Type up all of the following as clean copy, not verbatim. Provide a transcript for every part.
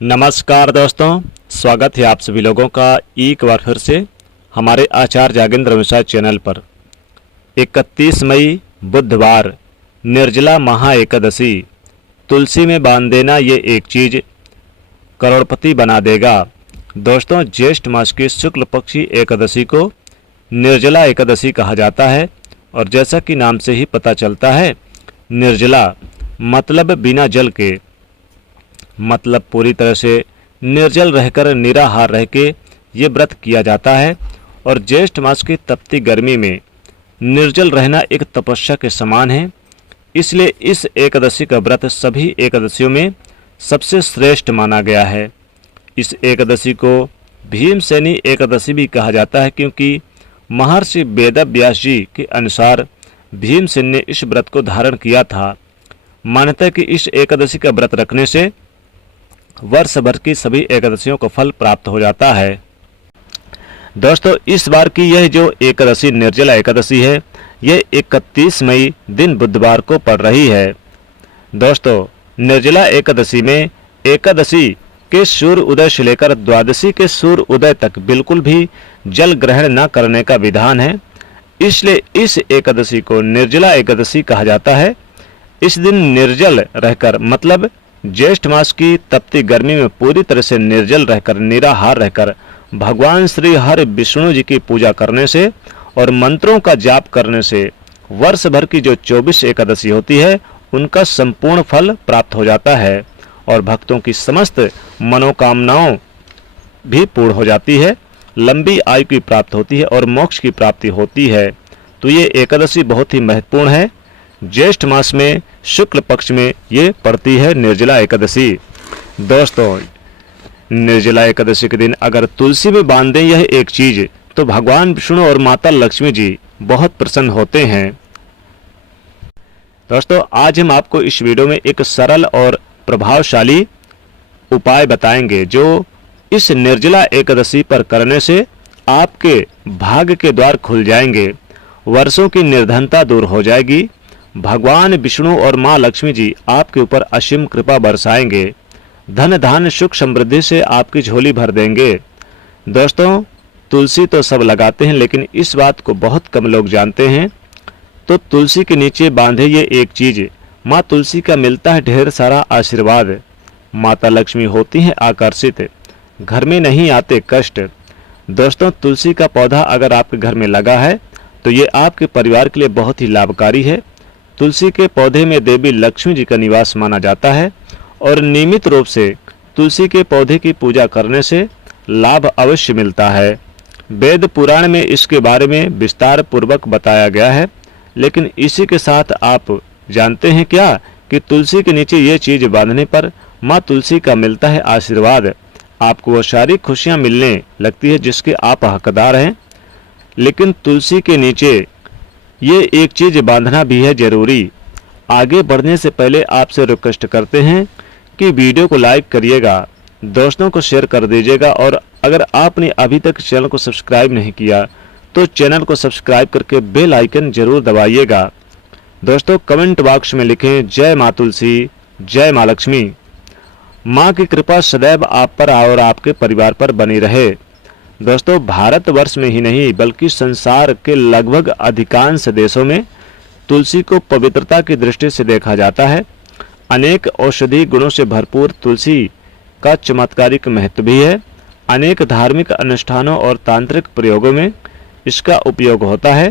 नमस्कार दोस्तों, स्वागत है आप सभी लोगों का एक बार फिर से हमारे आचार्य जागेंद्र मिश्रा चैनल पर। 31 मई बुधवार निर्जला महा एकादशी। तुलसी में बांध देना ये एक चीज़ करोड़पति बना देगा। दोस्तों, ज्येष्ठ मास की शुक्ल पक्षी एकादशी को निर्जला एकादशी कहा जाता है और जैसा कि नाम से ही पता चलता है, निर्जला मतलब बिना जल के, मतलब पूरी तरह से निर्जल रहकर निराहार रह के ये व्रत किया जाता है। और ज्येष्ठ मास की तपती गर्मी में निर्जल रहना एक तपस्या के समान है। इसलिए इस एकादशी का व्रत सभी एकादशियों में सबसे श्रेष्ठ माना गया है। इस एकादशी को भीमसेनी एकादशी भी कहा जाता है, क्योंकि महर्षि वेदव्यास जी के अनुसार भीमसेन ने इस व्रत को धारण किया था। मान्यता है कि इस एकादशी का व्रत रखने से वर्ष भर की सभी एकादशियों को फल प्राप्त हो जाता है। दोस्तों, इस बार की यह जो एकादशी निर्जला एकादशी है, यह 31 मई दिन बुधवार को पड़ रही है। दोस्तों, निर्जला एकादशी में एकादशी के सूर्य उदय से लेकर द्वादशी के सूर्य उदय तक बिल्कुल भी जल ग्रहण न करने का विधान है। इसलिए इस एकादशी को निर्जला एकादशी कहा जाता है। इस दिन निर्जल रहकर, मतलब ज्येष्ठ मास की तपती गर्मी में पूरी तरह से निर्जल रहकर, निराहार रहकर भगवान श्री हरि विष्णु जी की पूजा करने से और मंत्रों का जाप करने से वर्ष भर की जो 24 एकादशी होती है उनका संपूर्ण फल प्राप्त हो जाता है और भक्तों की समस्त मनोकामनाओं भी पूर्ण हो जाती है, लंबी आयु की प्राप्त होती है और मोक्ष की प्राप्ति होती है। तो ये एकादशी बहुत ही महत्वपूर्ण है। ज्येष्ठ मास में शुक्ल पक्ष में ये पड़ती है निर्जला एकादशी। दोस्तों, निर्जला एकादशी के दिन अगर तुलसी में बांध दें यह एक चीज, तो भगवान विष्णु और माता लक्ष्मी जी बहुत प्रसन्न होते हैं। दोस्तों, आज हम आपको इस वीडियो में एक सरल और प्रभावशाली उपाय बताएंगे जो इस निर्जला एकादशी पर करने से आपके भाग्य के द्वार खुल जाएंगे, वर्षों की निर्धनता दूर हो जाएगी, भगवान विष्णु और मां लक्ष्मी जी आपके ऊपर असीम कृपा बरसाएंगे, धन धान्य सुख समृद्धि से आपकी झोली भर देंगे। दोस्तों, तुलसी तो सब लगाते हैं, लेकिन इस बात को बहुत कम लोग जानते हैं। तो तुलसी के नीचे बांधे ये एक चीज, माँ तुलसी का मिलता है ढेर सारा आशीर्वाद, माता लक्ष्मी होती हैं आकर्षित, घर में नहीं आते कष्ट। दोस्तों, तुलसी का पौधा अगर आपके घर में लगा है तो ये आपके परिवार के लिए बहुत ही लाभकारी है। तुलसी के पौधे में देवी लक्ष्मी जी का निवास माना जाता है और नियमित रूप से तुलसी के पौधे की पूजा करने से लाभ अवश्य मिलता है। वेद पुराण में इसके बारे में विस्तार पूर्वक बताया गया है, लेकिन इसी के साथ आप जानते हैं क्या कि तुलसी के नीचे ये चीज बांधने पर माँ तुलसी का मिलता है आशीर्वाद, आपको वो सारी खुशियाँ मिलने लगती है जिसके आप हकदार हैं। लेकिन तुलसी के नीचे ये एक चीज बांधना भी है जरूरी। आगे बढ़ने से पहले आपसे रिक्वेस्ट करते हैं कि वीडियो को लाइक करिएगा, दोस्तों को शेयर कर दीजिएगा और अगर आपने अभी तक चैनल को सब्सक्राइब नहीं किया तो चैनल को सब्सक्राइब करके बेल आइकन जरूर दबाइएगा। दोस्तों, कमेंट बॉक्स में लिखें जय माँ तुलसी, जय माँ लक्ष्मी। माँ की कृपा सदैव आप पर और आपके परिवार पर बनी रहे। दोस्तों, भारतवर्ष में ही नहीं बल्कि संसार के लगभग अधिकांश देशों में तुलसी को पवित्रता की दृष्टि से देखा जाता है। अनेक औषधि गुणों से भरपूर तुलसी का चमत्कारिक महत्व भी है। अनेक धार्मिक अनुष्ठानों और तांत्रिक प्रयोगों में इसका उपयोग होता है।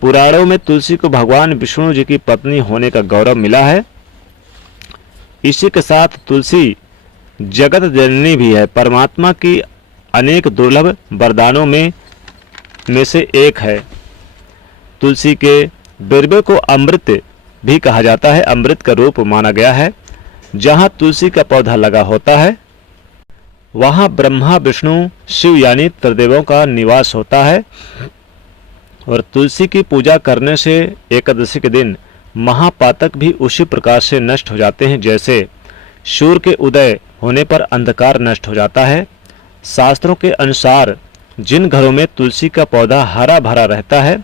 पुराणों में तुलसी को भगवान विष्णु जी की पत्नी होने का गौरव मिला है। इसी के साथ तुलसी जगत जननी भी है, परमात्मा की अनेक दुर्लभ वरदानों में से एक है। तुलसी के बिरबे को अमृत भी कहा जाता है, अमृत का रूप माना गया है। जहाँ तुलसी का पौधा लगा होता है वहाँ ब्रह्मा विष्णु शिव यानी त्रिदेवों का निवास होता है। और तुलसी की पूजा करने से एकादशी के दिन महापातक भी उसी प्रकार से नष्ट हो जाते हैं जैसे सूर्य के उदय होने पर अंधकार नष्ट हो जाता है। शास्त्रों के अनुसार जिन घरों में तुलसी का पौधा हरा भरा रहता है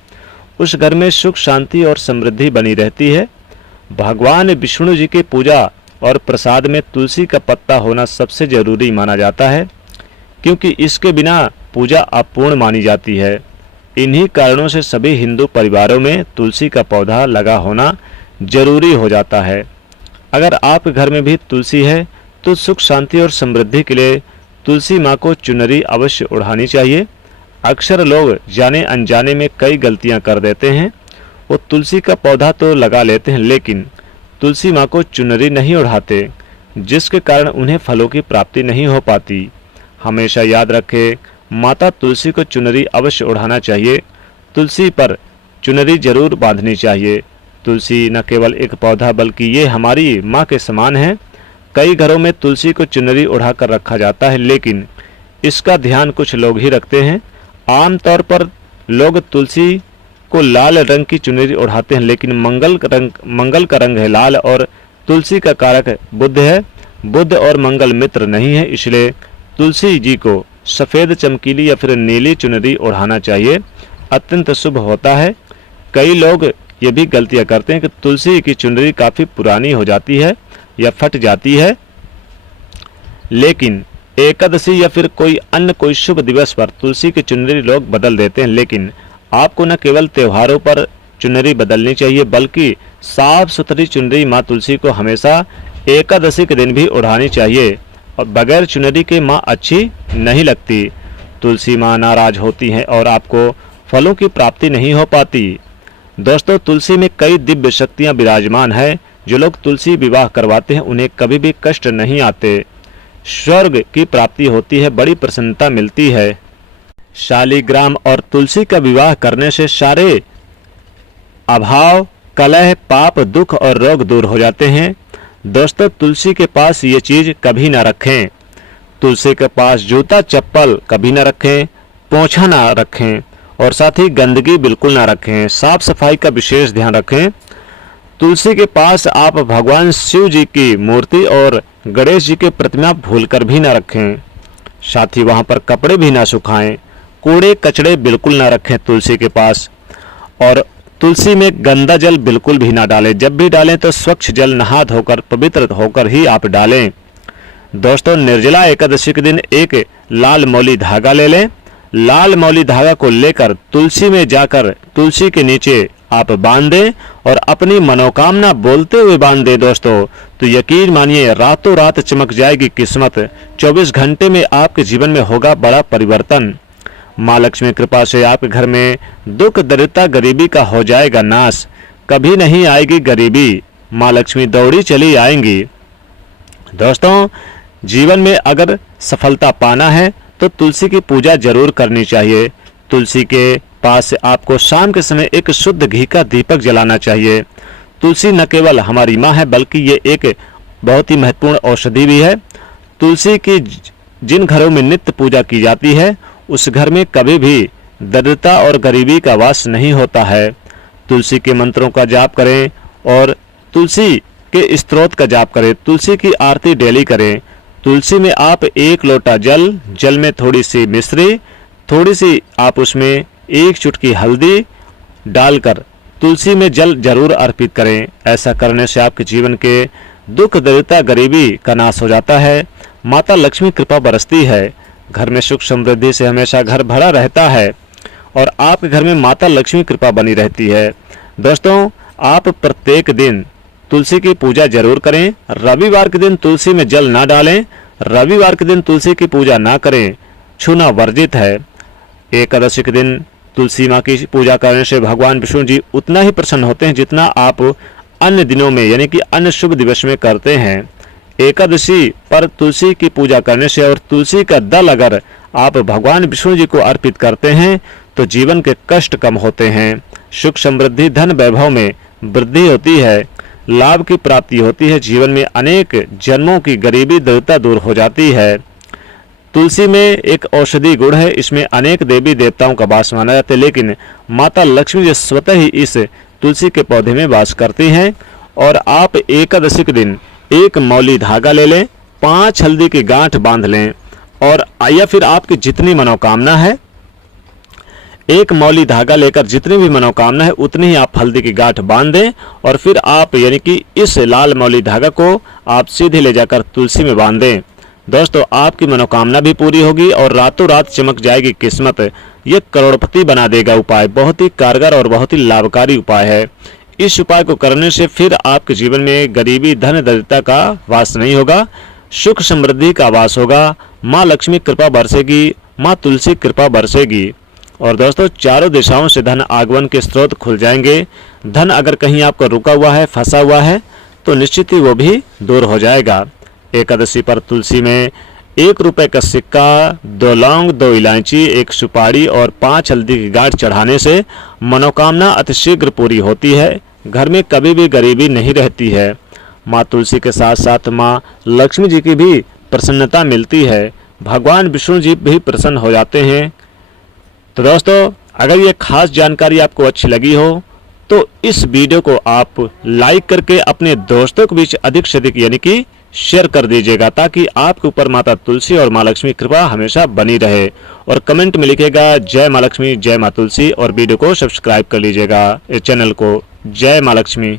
उस घर में सुख शांति और समृद्धि बनी रहती है। भगवान विष्णु जी की पूजा और प्रसाद में तुलसी का पत्ता होना सबसे जरूरी माना जाता है, क्योंकि इसके बिना पूजा अपूर्ण मानी जाती है। इन्हीं कारणों से सभी हिंदू परिवारों में तुलसी का पौधा लगा होना जरूरी हो जाता है। अगर आपके घर में भी तुलसी है तो सुख शांति और समृद्धि के लिए तुलसी माँ को चुनरी अवश्य उड़ानी चाहिए। अक्सर लोग जाने अनजाने में कई गलतियाँ कर देते हैं। वो तुलसी का पौधा तो लगा लेते हैं लेकिन तुलसी माँ को चुनरी नहीं उड़ाते, जिसके कारण उन्हें फलों की प्राप्ति नहीं हो पाती। हमेशा याद रखें, माता तुलसी को चुनरी अवश्य उड़ाना चाहिए। तुलसी पर चुनरी जरूर बांधनी चाहिए। तुलसी न केवल एक पौधा बल्कि ये हमारी माँ के समान है। कई घरों में तुलसी को चुनरी उड़ा कर रखा जाता है लेकिन इसका ध्यान कुछ लोग ही रखते हैं। आमतौर पर लोग तुलसी को लाल रंग की चुनरी उड़ाते हैं, लेकिन मंगल का रंग है लाल और तुलसी का कारक बुध है। बुध और मंगल मित्र नहीं है, इसलिए तुलसी जी को सफ़ेद चमकीली या फिर नीली चुनरी ओढ़ाना चाहिए, अत्यंत शुभ होता है। कई लोग ये भी गलतियां करते हैं कि तुलसी की चुनरी काफ़ी पुरानी हो जाती है या फट जाती है, लेकिन एकादशी या फिर कोई शुभ दिवस पर तुलसी की चुनरी लोग बदल देते हैं। लेकिन आपको न केवल त्योहारों पर चुनरी बदलनी चाहिए बल्कि साफ सुथरी चुनरी माँ तुलसी को हमेशा एकादशी के दिन भी ओढ़ानी चाहिए। और बगैर चुनरी के माँ अच्छी नहीं लगती। तुलसी माँ नाराज होती हैं और आपको फलों की प्राप्ति नहीं हो पाती। दोस्तों, तुलसी में कई दिव्य शक्तियाँ विराजमान है। जो लोग तुलसी विवाह करवाते हैं उन्हें कभी भी कष्ट नहीं आते, स्वर्ग की प्राप्ति होती है, बड़ी प्रसन्नता मिलती है। शालिग्राम और तुलसी का विवाह करने से सारे अभाव, कलह, पाप, दुख और रोग दूर हो जाते हैं। दोस्तों, तुलसी के पास ये चीज कभी ना रखें। तुलसी के पास जूता चप्पल कभी ना रखें, पोंछा ना रखें और साथ ही गंदगी बिल्कुल ना रखें। साफ सफाई का विशेष ध्यान रखें। तुलसी के पास आप भगवान शिव जी की मूर्ति और गणेश जी की प्रतिमा भूलकर भी ना रखें। साथ ही वहां पर कपड़े भी ना सुखाएं। कूड़े कचड़े बिल्कुल ना रखें तुलसी के पास। और तुलसी में गंदा जल बिल्कुल भी ना डालें। जब भी डालें तो स्वच्छ जल नहा धोकर पवित्र होकर ही आप डालें। दोस्तों, निर्जला एकादशी के दिन एक लाल मौली धागा ले लें। लाल मौली धागा को लेकर तुलसी में जाकर तुलसी के नीचे आप बांध दें और अपनी मनोकामना बोलते हुए बांध दें। दोस्तों, तो यकीन मानिए रातों रात चमक जाएगी किस्मत। 24 घंटे में आपके जीवन में होगा बड़ा परिवर्तन। माँ लक्ष्मी कृपा से आपके घर में दुख, दरिद्रता, गरीबी का हो जाएगा नाश। कभी नहीं आएगी गरीबी, माँ लक्ष्मी दौड़ी चली आएंगी। दोस्तों, जीवन में अगर सफलता पाना है तो तुलसी की पूजा जरूर करनी चाहिए। तुलसी के पास आपको शाम के समय एक शुद्ध घी का दीपक जलाना चाहिए। तुलसी न केवल हमारी माँ है बल्कि ये एक बहुत ही महत्वपूर्ण औषधि भी है। तुलसी की जिन घरों में नित्य पूजा की जाती है उस घर में कभी भी दरिद्रता और गरीबी का वास नहीं होता है। तुलसी के मंत्रों का जाप करें और तुलसी के स्तोत्र का जाप करें। तुलसी की आरती डेली करें। तुलसी में आप 1 लोटा जल में थोड़ी सी मिश्री, थोड़ी सी आप उसमें 1 चुटकी हल्दी डालकर तुलसी में जल जरूर अर्पित करें। ऐसा करने से आपके जीवन के दुख, दरिद्रता, गरीबी का नाश हो जाता है। माता लक्ष्मी कृपा बरसती है। घर में सुख समृद्धि से हमेशा घर भरा रहता है और आपके घर में माता लक्ष्मी कृपा बनी रहती है। दोस्तों, आप प्रत्येक दिन तुलसी की पूजा जरूर करें। रविवार के दिन तुलसी में जल ना डालें। रविवार के दिन तुलसी की पूजा ना करें, छूना वर्जित है। एकादशी के दिन तुलसी माँ की पूजा करने से भगवान विष्णु जी उतना ही प्रसन्न होते हैं जितना आप अन्य दिनों में यानी कि अन्य शुभ दिवस में करते हैं। एकादशी पर तुलसी की पूजा करने से और तुलसी का दल अगर आप भगवान विष्णु जी को अर्पित करते हैं तो जीवन के कष्ट कम होते हैं, सुख समृद्धि, धन वैभव में वृद्धि होती है, लाभ की प्राप्ति होती है। जीवन में अनेक जन्मों की गरीबी, दरिद्रता दूर हो जाती है। तुलसी में एक औषधि गुण है। इसमें अनेक देवी देवताओं का वास माना जाता है, लेकिन माता लक्ष्मी जी स्वतः ही इस तुलसी के पौधे में वास करती हैं। और आप एकादशी के दिन एक मौली धागा ले लें, 5 हल्दी की गांठ बांध लें और या फिर आपकी जितनी मनोकामना है एक मौली धागा लेकर जितनी भी मनोकामना है उतनी ही आप हल्दी की गांठ बांध दें और फिर आप यानी कि इस लाल मौली धागा को आप सीधे ले जाकर तुलसी में बांध दें। दोस्तों, आपकी मनोकामना भी पूरी होगी और रातों रात चमक जाएगी किस्मत। ये करोड़पति बना देगा उपाय। बहुत ही कारगर और बहुत ही लाभकारी उपाय है। इस उपाय को करने से फिर आपके जीवन में गरीबी, धन दरिद्रता का वास नहीं होगा, सुख समृद्धि का वास होगा। माँ लक्ष्मी कृपा बरसेगी, माँ तुलसी कृपा बरसेगी। और दोस्तों, चारों दिशाओं से धन आगमन के स्रोत खुल जाएंगे। धन अगर कहीं आपका रुका हुआ है, फंसा हुआ है, तो निश्चित ही वो भी दूर हो जाएगा। एकादशी पर तुलसी में 1 रुपए का सिक्का, 2 लौंग, 2 इलायची, 1 सुपारी और 5 हल्दी की गांठ चढ़ाने से मनोकामना अतिशीघ्र पूरी होती है। घर में कभी भी गरीबी नहीं रहती है। माँ तुलसी के साथ साथ माँ लक्ष्मी जी की भी प्रसन्नता मिलती है। भगवान विष्णु जी भी प्रसन्न हो जाते हैं। तो दोस्तों, अगर ये खास जानकारी आपको अच्छी लगी हो तो इस वीडियो को आप लाइक करके अपने दोस्तों के बीच अधिक से अधिक यानी कि शेयर कर दीजिएगा, ताकि आपके ऊपर माता तुलसी और माँ लक्ष्मी कृपा हमेशा बनी रहे। और कमेंट में लिखिएगा जय माँ लक्ष्मी, जय माँ तुलसी, और वीडियो को सब्सक्राइब कर लीजिएगा इस चैनल को। जय माँ लक्ष्मी।